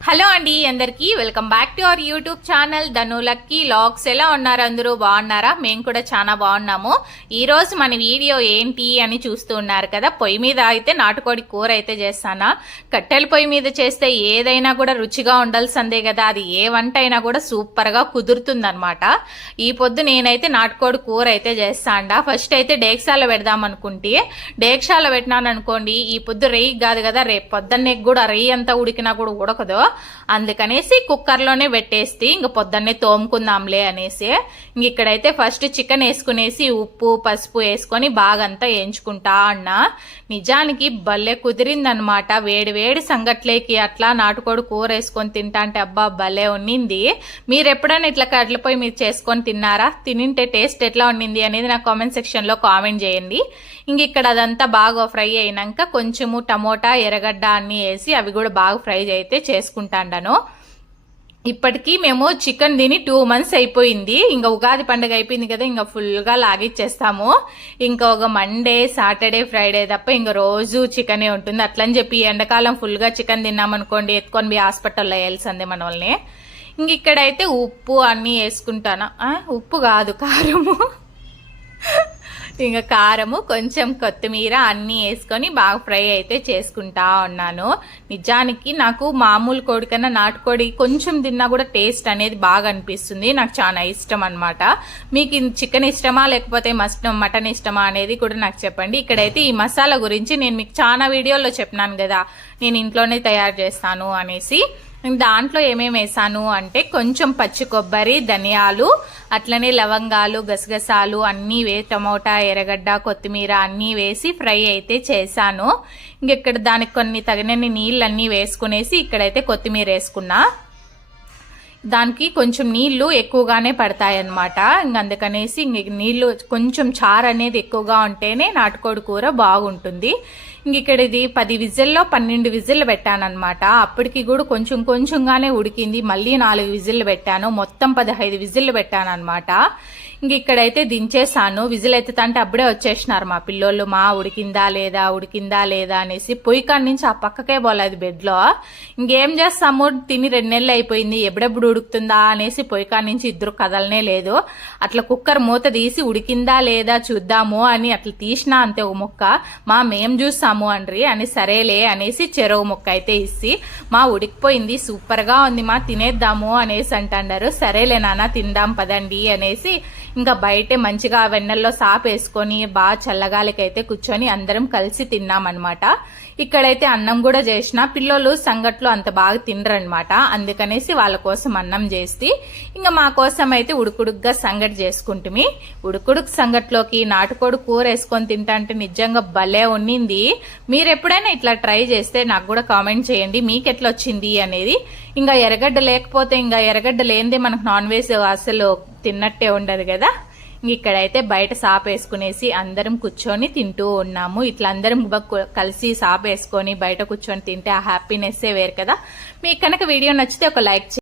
Hello అండి అందరికి welcome back to our YouTube channel Dhanu lucky logs. ఎలా ఉన్నారు? అందరూ బాగున్నారా? మేము కూడా చాలా బాగున్నాము. ఈ రోజు మన వీడియో ఏంటి అని చూస్తూ ఉన్నారు కదా. పొయ్యి మీద అయితే నాటుకోడి కూర అయితే చేస్తానా. కట్టెల పొయ్యి మీద చేస్తే ఏదైనా కూడా రుచిగా ఉండాల్సిందే కదా. అది ఏ వంట అయినా కూడా సూపర్ గా కుదురుతుందనమాట. ఈ పొద్దు నేనైతే నాటుకోడి కూర అయితే చేస్తాండా. ఫస్ట్ అయితే డేక్షాలో పెడదాం అనుకుంటే డేక్షాలో పెట్టినాను అనుకోండి, ఈ పొద్దు రెయ్యి కాదు కదా, రేపు పొద్దున్నే కూడా రెయ్యి అంతా ఉడికినా కూడా ఉడకదు. అందుకనేసి కుక్కర్లోనే పెట్టేసి ఇంక పొద్దున్నే తోముకుందాంలే అనేసి ఇంక ఇక్కడైతే ఫస్ట్ చికెన్ వేసుకునేసి ఉప్పు పసుపు వేసుకొని బాగంతా వేయించుకుంటా అన్నా. నిజానికి భలే కుదిరిందనమాట. వేడి వేడి సంగట్లేకి అట్లా నాటుకోడి కూర వేసుకొని తింటా అంటే అబ్బా భలే ఉన్నింది. మీరు ఎప్పుడైనా ఇట్లా కట్లపోయి మీరు చేసుకొని తిన్నారా? తినింటే టేస్ట్ ఎట్లా ఉన్నింది అనేది నా కామెంట్ సెక్షన్ లో కామెంట్ చేయండి. ఇంక ఇక్కడ అదంతా బాగా ఫ్రై అయినాక కొంచెము టమోటా ఎర్రగడ్డ అన్ని వేసి అవి కూడా బాగా ఫ్రై అయితే చేసుకుంటాను. ఇప్పటికీ మేము చికెన్ తిని 2 months అయిపోయింది. ఇంకా ఉగాది పండుగ అయిపోయింది కదా, ఇంకా ఫుల్ గా లాగిచ్చేస్తాము. ఇంకా ఒక మండే సాటర్డే ఫ్రైడే తప్ప ఇంకా రోజు చికెనే ఉంటుంది. అట్లని చెప్పి ఎండాకాలం ఫుల్ గా చికెన్ తిన్నామనుకోండి ఎత్తుకొని పోయి హాస్పిటల్లో వేయాల్సిందే మన వాళ్ళని. ఇంక ఇక్కడైతే ఉప్పు అన్ని వేసుకుంటాను. ఉప్పు కాదు, కారము. ఇంకా కారము కొంచెం కొత్తిమీర అన్ని వేసుకొని బాగా ఫ్రై అయితే చేసుకుంటా ఉన్నాను. నిజానికి నాకు మామూలు కోడి కన్నా నాటుకోడి కొంచెం తిన్నా కూడా టేస్ట్ అనేది బాగా అనిపిస్తుంది. నాకు చాలా ఇష్టం అనమాట. మీకు చికెన్ ఇష్టమా లేకపోతే మటన్ ఇష్టమా అనేది కూడా నాకు చెప్పండి. ఇక్కడైతే ఈ మసాలా గురించి నేను మీకు చాలా వీడియోలో చెప్పినాను కదా, నేను ఇంట్లోనే తయారు చేస్తాను అనేసి. దాంట్లో ఏమేమి వేసాను అంటే కొంచెం పచ్చి కొబ్బరి, ధనియాలు, అట్లనే లవంగాలు, గసగసాలు అన్నీ టమోటా ఎర్రగడ్డ కొత్తిమీర అన్నీ వేసి ఫ్రై అయితే చేశాను. ఇంకెక్కడ దానికి కొన్ని తగినన్ని నీళ్ళన్నీ వేసుకునేసి ఇక్కడైతే కొత్తిమీర వేసుకున్నా. దానికి కొంచెం నీళ్లు ఎక్కువగానే పడతాయన్నమాట. అందుకనేసి నీళ్లు కొంచెం చారు అనేది ఎక్కువగా ఉంటేనే నాటుకోడి కూర బాగుంటుంది. ఇక్కడ ఇది 10 విజిల్లో 12 విజిల్లు పెట్టానమాట. అప్పటికి కూడా కొంచెం కొంచెంగానే ఉడికింది. మళ్ళీ 4 విజిల్లు పెట్టాను. మొత్తం 15 విజిల్లు పెట్టానమాట. ఇక్కడైతే దించేసాను. విజిల్ ఎత్తుతంటే అప్పుడే వచ్చేసినారు మా పిల్లోళ్ళు. ఉడికిందా లేదా అనేసి పొయ్యి కాడి నుంచి ఆ పక్కకే పోలేదు బెడ్ లో. ఇంకేం చేస్తాము, తిని 2 నెలలు అయిపోయింది, ఎప్పుడెప్పుడు ఉడుకుతుందా అనేసి పొయ్యి కాడి నుంచి ఇద్దరు కదలనే లేదు. అట్లా కుక్కర్ మూత తీసి ఉడికిందా లేదా చూద్దాము అని అట్లా తీసినా అంతే ఒక ముక్క. మేం చూస్తాము అండ్రి అని సరేలే అనేసి చెరవు ముక్క అయితే ఇచ్చి ఉడికిపోయింది, సూపర్ గా ఉంది తినేద్దాము అనేసి అంటారు. సరేలే నాన్న తిందాం పదండి అనేసి ఇంకా బయటే మంచిగా వెన్నెల్లో సాప్ వేసుకొని బాగా చల్లగాలికైతే కూర్చొని అందరం కలిసి తిన్నామన్నమాట. ఇక్కడైతే అన్నం కూడా చేసిన. పిల్లలు సంగట్లు అంత బాగా తినరనమాట. అందుకనేసి వాళ్ళ కోసం అన్నం చేసి ఇంకా మా కోసం అయితే ఉడుకుడుగ్గా సంగటి చేసుకుంటుమి. ఉడుకుడుకు సంగట్లోకి నాటుకోడి కూర వేసుకొని తింటా అంటే నిజంగా భలే ఉన్నింది. మీరు ఎప్పుడైనా ఇట్లా ట్రై చేస్తే నాకు కూడా కామెంట్ చేయండి మీకు ఎట్లా వచ్చింది అనేది. ఇంకా ఎర్రగడ్డ లేకపోతే ఇంకా ఎర్రగడ్డ లేనిదే మనకు నాన్ వెజ్ అసలు తిన్నట్టే ఉండదు కదా. ఇక్కడైతే బయట సాప్ వేసుకునేసి అందరం కూర్చొని తింటూ ఉన్నాము. ఇట్లా అందరం కలిసి సాప్ వేసుకొని బయట కూర్చొని తింటే ఆ హ్యాపీనెస్సే వేరు కదా. మీకు కనుక వీడియో నచ్చితే ఒక లైక్